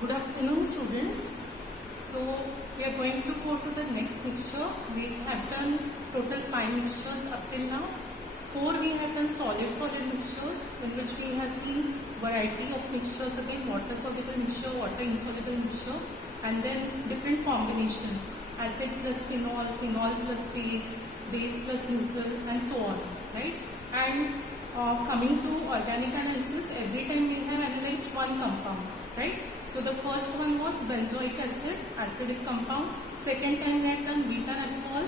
Good afternoon, students. So we are going to go to the next mixture. We have done total 5 mixtures up till now. 4 we have done solid mixtures, in which we have seen variety of mixtures again, water soluble mixture, water insoluble mixture, and then different combinations, acid plus phenol, phenol plus base plus neutral, and so on, right? And coming to organic analysis, every time we have analyzed one compound, right? So the first one was benzoic acid, acidic compound. Second time we had done beta-alcohol.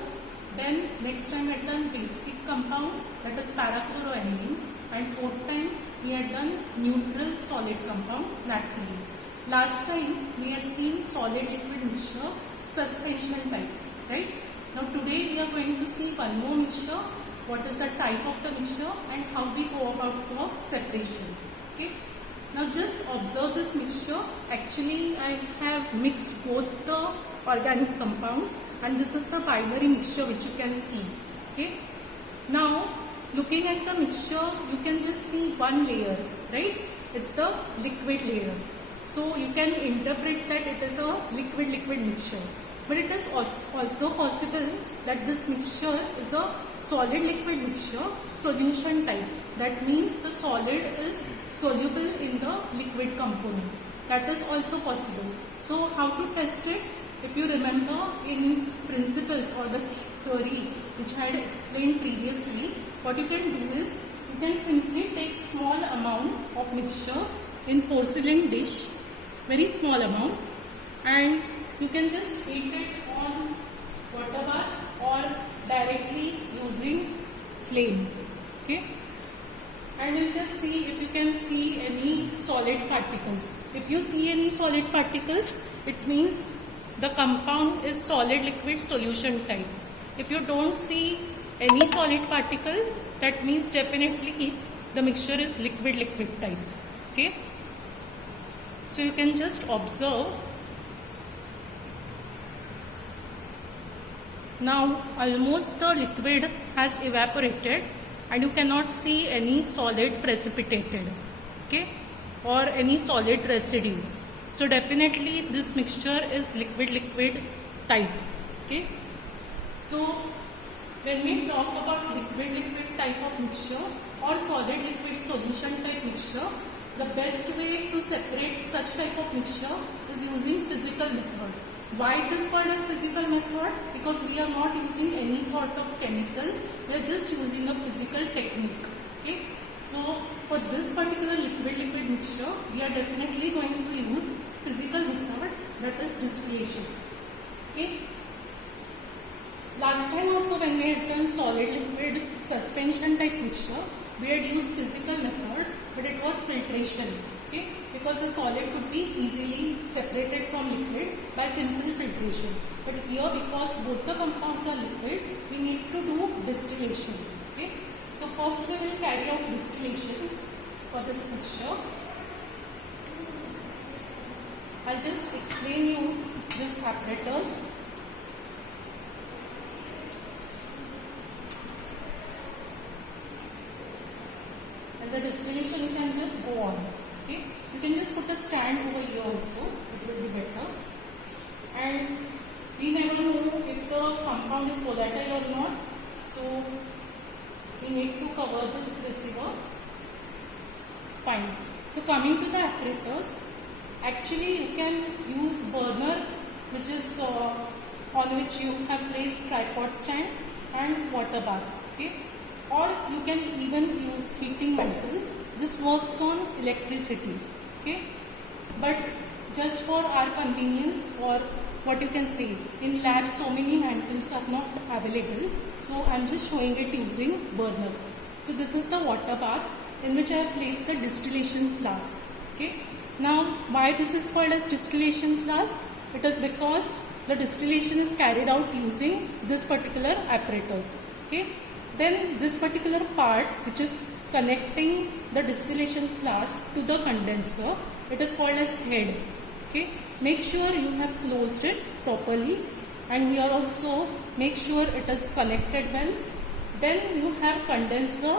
Then next time we had done basic compound, that is parachloroaniline. And fourth time we had done neutral solid compound, naphthalene. Last time we had seen solid liquid mixture, suspension type, right? Now today we are going to see one more mixture, what is the type of the mixture and how we go about for separation. Okay. Now just observe this mixture. Actually I have mixed both the organic compounds and this is the binary mixture which you can see. Okay. Now looking at the mixture, you can just see one layer, right? It's the liquid layer. So you can interpret that it is a liquid mixture. But it is also possible that this mixture is a solid liquid mixture, solution type. That means the solid is soluble in the liquid component. That is also possible. So how to test it? If you remember in principles or the theory which I had explained previously, what you can do is you can simply take small amount of mixture in porcelain dish, very small amount, and you can just heat it on water bath or directly using flame. Okay. And we'll just see if you can see any solid particles. If you see any solid particles, it means the compound is solid liquid solution type. If you don't see any solid particle, that means definitely the mixture is liquid type. Okay. So you can just observe. Now almost the liquid has evaporated and you cannot see any solid precipitated, okay, or any solid residue. So definitely this mixture is liquid type. Okay. So when we talk about liquid type of mixture or solid liquid solution type mixture, the best way to separate such type of mixture is using physical method. Why it is called as physical method? Because we are not using any sort of chemical, we are just using a physical technique. Okay. So for this particular liquid mixture, we are definitely going to use physical method, that is distillation. Okay. Last time also when we had done solid liquid suspension type mixture, we had used physical method, but it was filtration. Okay, because the solid could be easily separated from liquid by simple filtration. But here, because both the compounds are liquid, we need to do distillation. Okay, so first we will carry out distillation for this mixture. I'll just explain you this apparatus. And the distillation you can just go on. Okay. You can just put a stand over here also, it will be better. And we never know if the compound is volatile or not, so we need to cover this receiver. Fine. So coming to the apparatus, actually you can use burner which is on which you have placed tripod stand and water bath. Okay. Or you can even use heating mantle. This works on electricity. Okay. But just for our convenience, or what you can say, in labs so many mantles are not available. So I am just showing it using burner. So this is the water bath in which I have placed the distillation flask. Okay. Now why this is called as distillation flask? It is because the distillation is carried out using this particular apparatus. Okay. Then this particular part which is connecting the distillation flask to the condenser, it is called as head. Okay. Make sure you have closed it properly, and here also make sure it is connected well. Then you have condenser.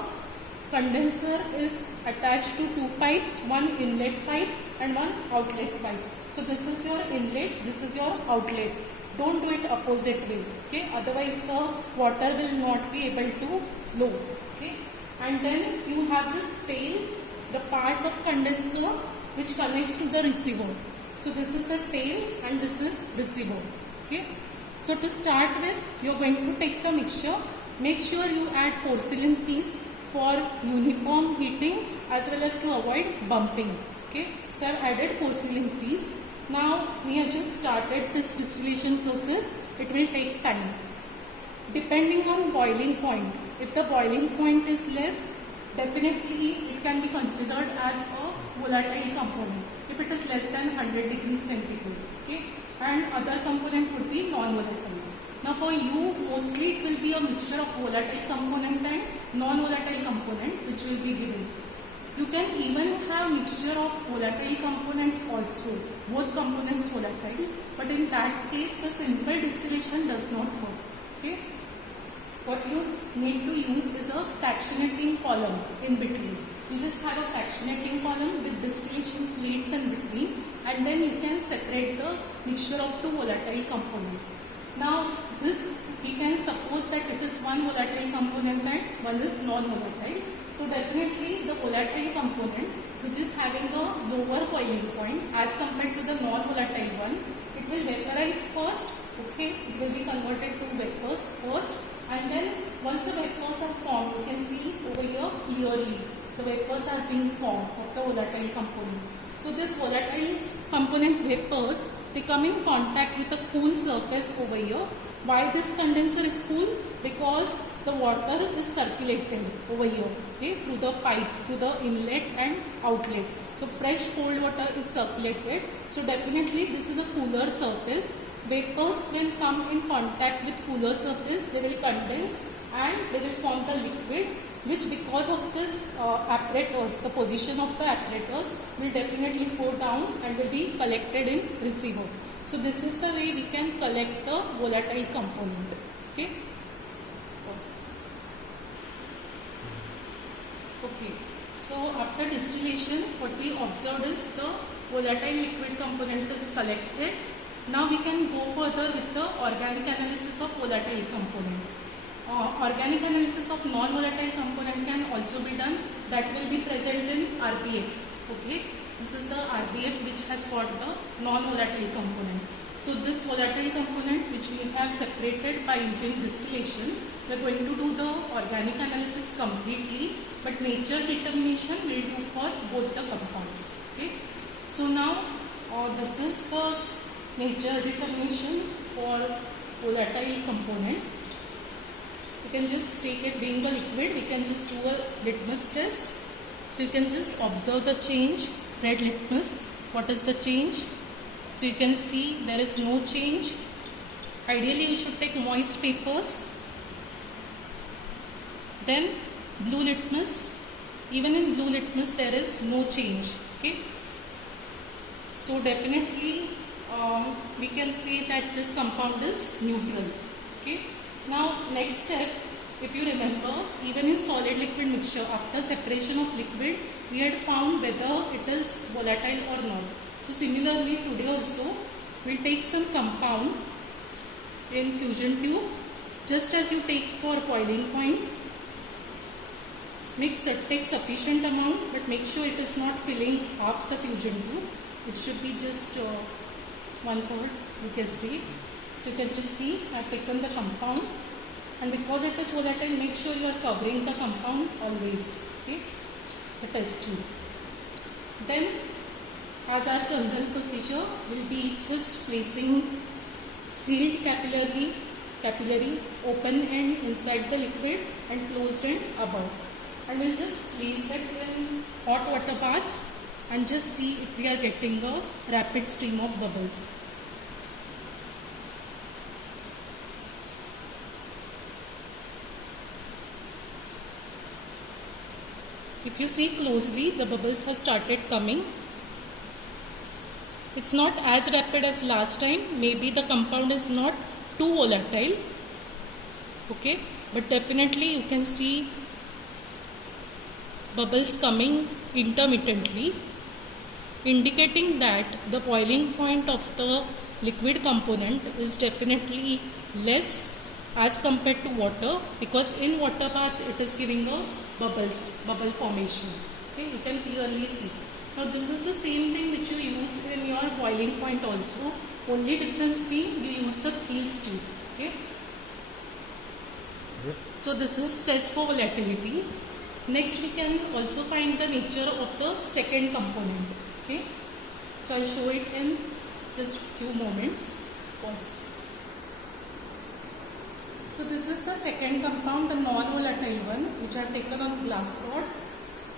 Condenser is attached to two pipes, one inlet pipe and one outlet pipe. So this is your inlet, this is your outlet. Don't do it opposite way, okay? Otherwise the water will not be able to flow, okay? And then you have this tail, the part of condenser which connects to the receiver. So this is the tail and this is receiver, okay? So to start with, you are going to take the mixture. Make sure you add porcelain piece for uniform heating as well as to avoid bumping, okay? So I have added porcelain piece. Now we have just started this distillation process. It will take time. Depending on boiling point, if the boiling point is less, definitely it can be considered as a volatile component. If it is less than 100 degrees centigrade, okay? And other component would be non-volatile. Now for you, mostly it will be a mixture of volatile component and non-volatile component which will be given. You can even have mixture of volatile components also, both components volatile, but in that case the simple distillation does not work, okay? What you need to use is a fractionating column in between. You just have a fractionating column with distillation plates in between, and then you can separate the mixture of two volatile components. Now this, we can suppose that it is one volatile component and one is non-volatile. So definitely the volatile component, which is having a lower boiling point as compared to the non-volatile one, it will vaporize first, okay? It will be converted to vapors first, and then once the vapors are formed, you can see over here clearly the vapors are being formed of the volatile component. So this volatile component vapors, they come in contact with a cool surface over here. Why this condenser is cool? Because the water is circulated over here, okay, through the pipe, through the inlet and outlet. So fresh cold water is circulated. So definitely this is a cooler surface. Vapors will come in contact with cooler surface, they will condense and they will form the liquid, which because of this apparatus, the position of the apparatus will definitely go down and will be collected in receiver. So this is the way we can collect the volatile component, okay? Okay, so after distillation, what we observed is the volatile liquid component is collected. Now we can go further with the organic analysis of volatile component. Organic analysis of non-volatile component can also be done. That will be present in RBF. Okay, this is the RBF which has got the non-volatile component. So this volatile component which we have separated by using distillation, we are going to do the organic analysis completely, but nature determination we will do for both the compounds. Okay, so now this is the nature determination for volatile component. You can just take it being a liquid, we can just do a litmus test. So you can just observe the change, red litmus, what is the change? So you can see there is no change. Ideally you should take moist papers. Then blue litmus, even in blue litmus there is no change, okay? So definitely we can say that this compound is neutral, okay? Now next step, if you remember, even in solid liquid mixture, after separation of liquid, we had found whether it is volatile or not. So similarly today also, we will take some compound in fusion tube, just as you take for boiling point. Mix it, take sufficient amount, but make sure it is not filling half the fusion tube. It should be just 1/3, you can see. So you can just see I have taken the compound, and because it is volatile, make sure you are covering the compound always, okay, the test tube. Then as our general procedure will be just placing sealed capillary open end inside the liquid and closed end above, and we'll just place it in hot water bath and just see if we are getting a rapid stream of bubbles. If you see closely, the bubbles have started coming. It's not as rapid as last time. Maybe the compound is not too volatile. Okay, but definitely you can see bubbles coming intermittently. indicating that the boiling point of the liquid component is definitely less as compared to water, because in water bath it is giving a bubble formation. Okay, you can clearly see. Now this is the same thing which you use in your boiling point also, only difference being you use the Thiele's tube. Okay. So this is test for volatility. Next we can also find the nature of the second component. Okay. So I'll show it in just few moments. Pause. So this is the second compound, the non-volatile one, which I have taken on glass rod,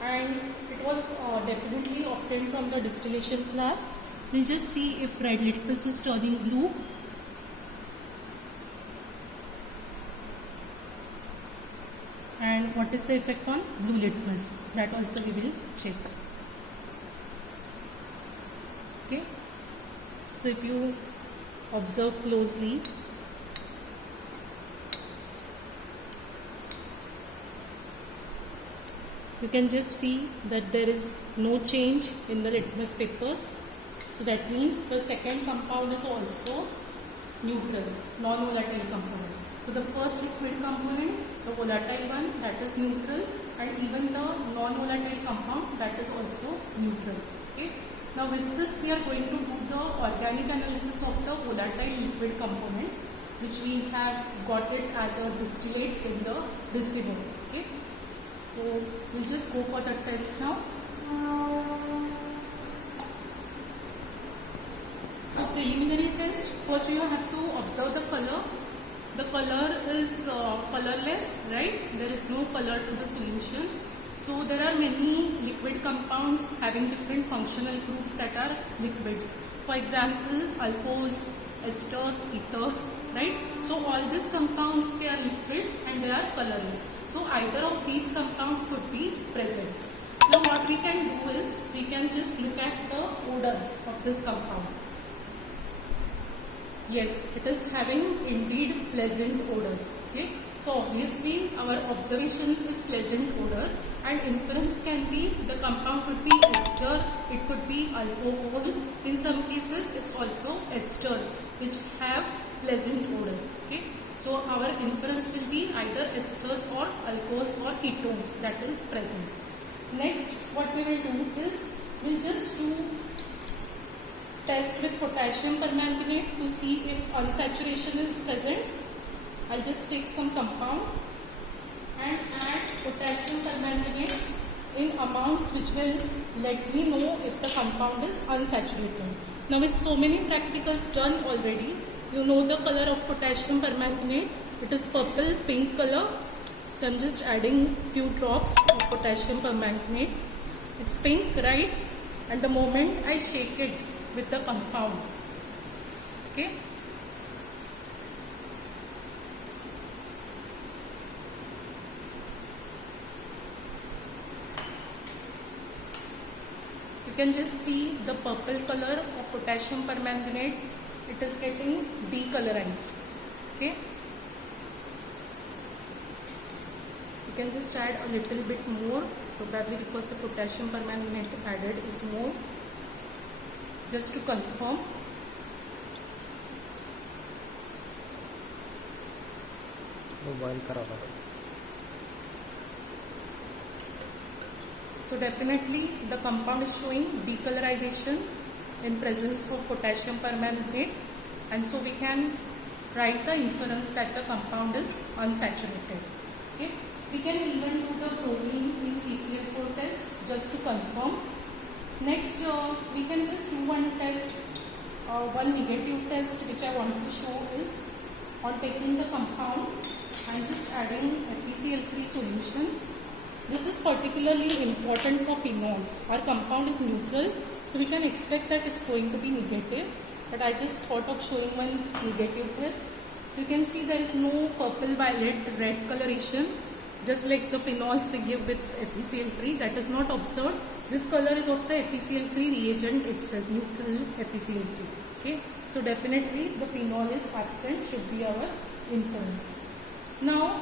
and it was definitely obtained from the distillation flask. We'll just see if red litmus is turning blue. And what is the effect on blue litmus? That also we will check. Okay. So if you observe closely, you can just see that there is no change in the litmus papers. So that means the second compound is also neutral, non-volatile component. So the first liquid component, the volatile one, that is neutral, and even the non-volatile compound, that is also neutral. Okay. Now with this we are going to do the organic analysis of the volatile liquid component, which we have got it as a distillate in the receiver. Okay. So we'll just go for the test now. So preliminary test, first you have to observe the color. The color is colorless, right? There is no color to the solution. So there are many liquid compounds having different functional groups that are liquids. For example, alcohols, esters, ethers, right? So all these compounds, they are liquids and they are colorless. So either of these compounds could be present. Now what we can do is, we can just look at the odor of this compound. Yes, it is having indeed pleasant odor. Okay. So obviously our observation is pleasant odor, and inference can be the compound could be ester, it could be alcohol. In some cases it's also esters which have pleasant odor. Okay. So our inference will be either esters or alcohols or ketones that is present. Next, what we will do is, we'll just do test with potassium permanganate to see if unsaturation is present. I'll just take some compound and add potassium permanganate in amounts which will let me know if the compound is unsaturated. Now with so many practicals done already, you know the color of potassium permanganate. It is purple pink color. So I'm just adding few drops of potassium permanganate. It's pink, right? And the moment I shake it with the compound, okay, you can just see the purple color of potassium permanganate. It is getting decolorized. Okay, you can just add a little bit more, probably because the potassium permanganate added is more, just to confirm. So definitely the compound is showing decolorization in presence of potassium permanganate, and so we can write the inference that the compound is unsaturated. Okay. We can even do the bromine in CCl4 test just to confirm. Next, we can just do one test, one negative test which I want to show is on taking the compound and just adding FeCl3 solution. This is particularly important for phenols. Our compound is neutral, so we can expect that it's going to be negative, but I just thought of showing one negative test. So you can see there is no purple, violet, red coloration, just like the phenols they give with FeCl3. That is not observed. This color is of the FeCl3 reagent itself, neutral FeCl3. Okay, so definitely the phenol is absent, should be our inference. Now,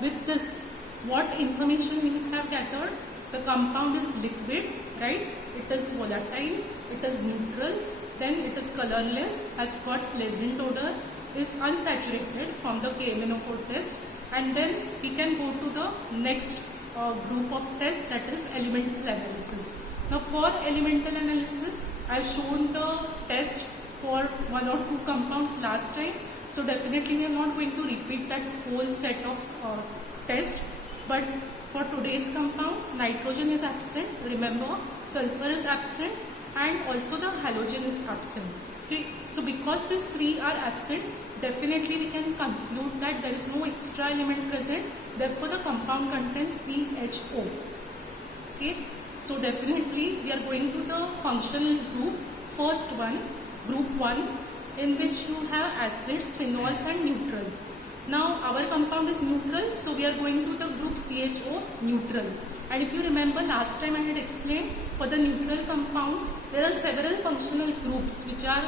with this, what information we have gathered? The compound is liquid, right? it is volatile, it is neutral, then it is colorless, has got pleasant odor, is unsaturated from the KMNO4 test, and then we can go to the next group of tests, that is elemental analysis. Now for elemental analysis, I have shown the test for 1 or 2 compounds last time, so definitely we are not going to repeat that whole set of tests, but for today's compound, nitrogen is absent, remember sulfur is absent, and also the halogen is absent. Okay, so because these 3 are absent, definitely we can conclude that there is no extra element present, therefore the compound contains CHO. Okay, so definitely we are going to the functional group, first one, group 1, in which you have acids, phenols and neutral. Now our compound is neutral, so we are going to the group CHO, neutral. And if you remember last time I had explained, for the neutral compounds there are several functional groups which are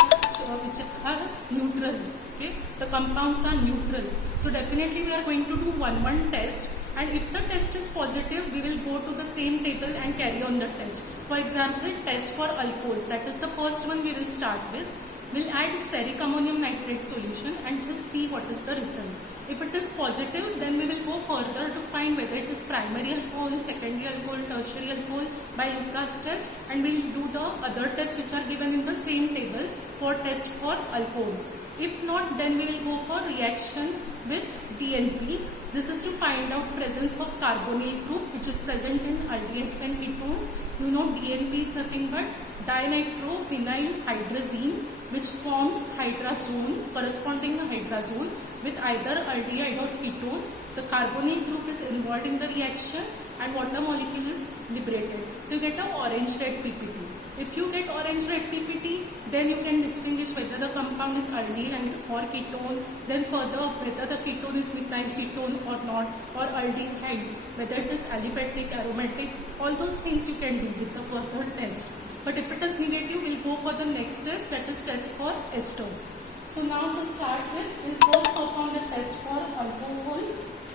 neutral. Okay, the compounds are neutral. So definitely we are going to do 1-1 test, and if the test is positive, we will go to the same table and carry on the test. For example, test for alcohols, that is the first one we will start with. We'll add ferric ammonium nitrate solution and just see what is the result. If it is positive, then we will go further to find whether it is primary alcohol, secondary alcohol, tertiary alcohol by Lucas test, and we will do the other tests which are given in the same table for test for alcohols. If not, then we will go for reaction with DNP. This is to find out presence of carbonyl group which is present in aldehydes and ketones. You know DNP is nothing but dinitrophenyl hydrazine, which forms hydrazone, corresponding to hydrazone with either aldehyde or ketone. The carbonyl group is involved in the reaction and water molecule is liberated. So you get an orange-red PPT. If you get orange-red PPT, then you can distinguish whether the compound is aldehyde or ketone, then further whether the ketone is methyl ketone or not, or aldehyde, whether it is aliphatic, aromatic, all those things you can do with the further test. But if it is negative, we'll go for the next test, that is test for esters. So now to start with, we'll first perform the test for alcohol,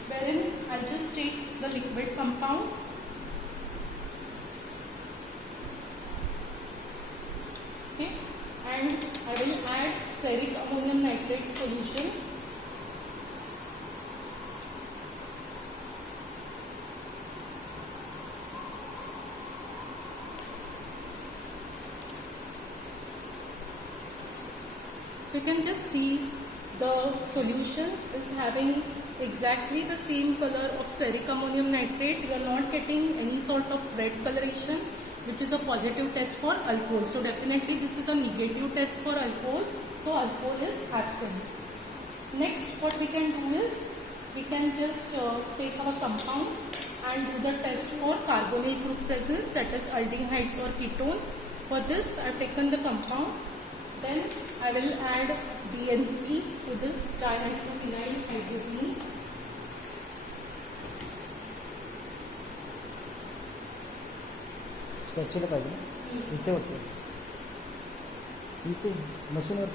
wherein I'll just take the liquid compound. Okay, and I will add ferric ammonium nitrate solution. So you can just see the solution is having exactly the same color of ferric ammonium nitrate. You are not getting any sort of red coloration, which is a positive test for alcohol. So definitely this is a negative test for alcohol. So alcohol is absent. Next, what we can do is we can just take our compound and do the test for carbonyl group presence, that is aldehydes or ketone. For this, I have taken the compound. Then I will add DNP to this dinitrophenyl hydrazine. Spatula पाहिजे याच्यावरती इथे मशीनवर.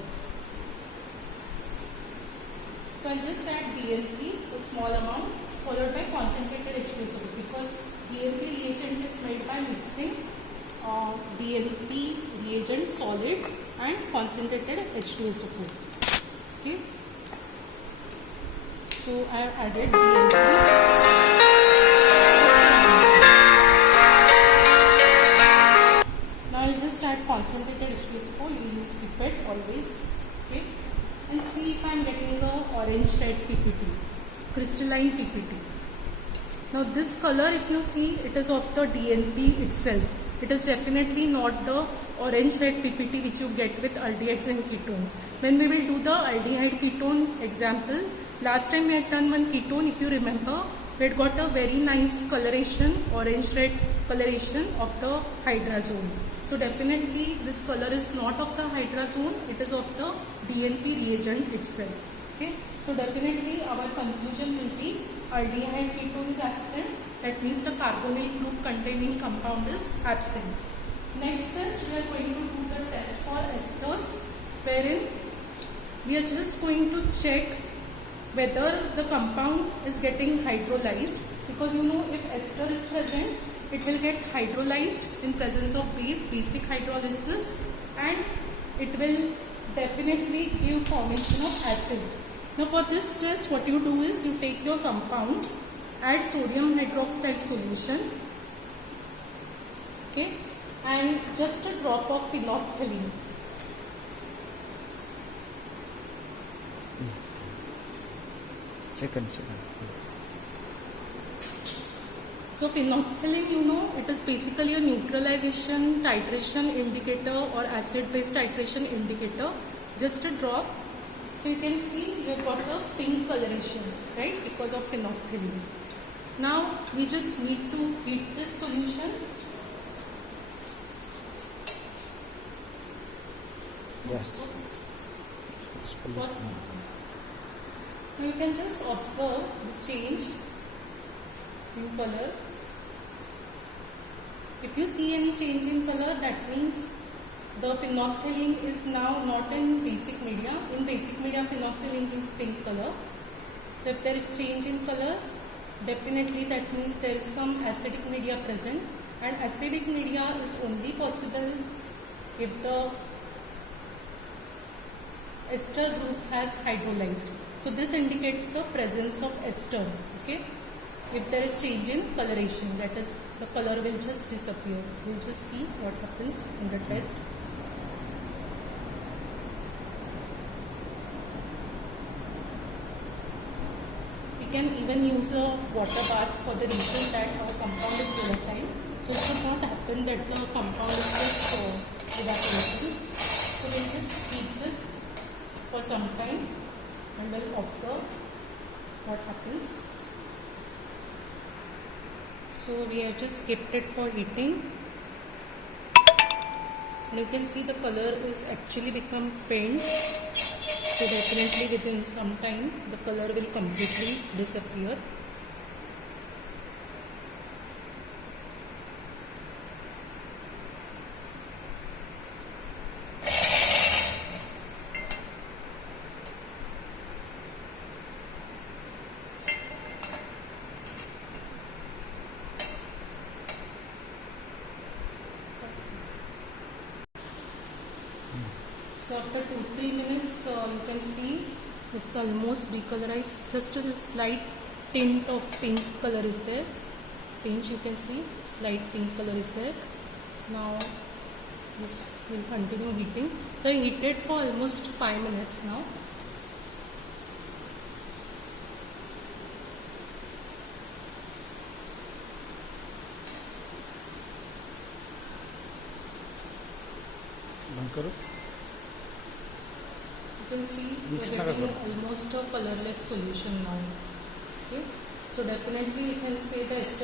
So I'll just add DNP, a small amount, followed by concentrated H2SO4, because DNP reagent is made by mixing DNP reagent solid and concentrated H2SO4. Okay. So I have added DNP. Now I'll just add concentrated H2SO4. You use pipette always. Okay. And see if I am getting the orange red PPT, crystalline PPT. Now this color, if you see, it is of the DNP itself. It is definitely not the orange red PPT which you get with aldehydes and ketones. When we will do the aldehyde ketone example, last time we had done one ketone, if you remember, we had got a very nice coloration, orange red coloration of the hydrazone. So definitely this color is not of the hydrazone, it is of the DNP reagent itself. Okay, so definitely our conclusion will be aldehyde ketone is absent. That means the carbonyl group containing compound is absent. Next test, we are going to do the test for esters, wherein we are just going to check whether the compound is getting hydrolyzed, because you know if ester is present, it will get hydrolyzed in presence of base, basic hydrolysis, and it will definitely give formation of acid. Now for this test, what you do is you take your compound, add sodium hydroxide solution, okay, and just a drop of phenolphthalein. Second. So phenolphthalein, you know, it is basically a neutralization titration indicator or acid-base titration indicator. Just a drop. So you can see you've got a pink coloration, right, because of phenolphthalein. Now we just need to heat this solution. Yes. First, now you can just observe the change in color. If you see any change in color, that means the phenolphthalein is now not in basic media. In basic media, phenolphthalein gives pink color. So if there is change in color, definitely that means there is some acidic media present, and acidic media is only possible if the ester group has hydrolyzed. So this indicates the presence of ester. Okay. If there is change in coloration, that is, the color will just disappear. We'll just see what happens in the test. We can even use a water bath for the reason that our compound is volatile. So it should not happen that the compound is just evaporating. So we'll just keep this for some time and we'll observe what happens. So we have just kept it for heating. And you can see the color is actually become faint. So definitely within some time the color will completely disappear. So after 2-3 minutes, you can see it's almost decolorized. Just a slight tint of pink color is there. Pinch, you can see slight pink color is there. Now this will continue heating. So I heated for almost 5 minutes now. बंद करो. You can see Mix we're naga getting karo. almost a colorless solution now. Okay, so definitely we can say the ester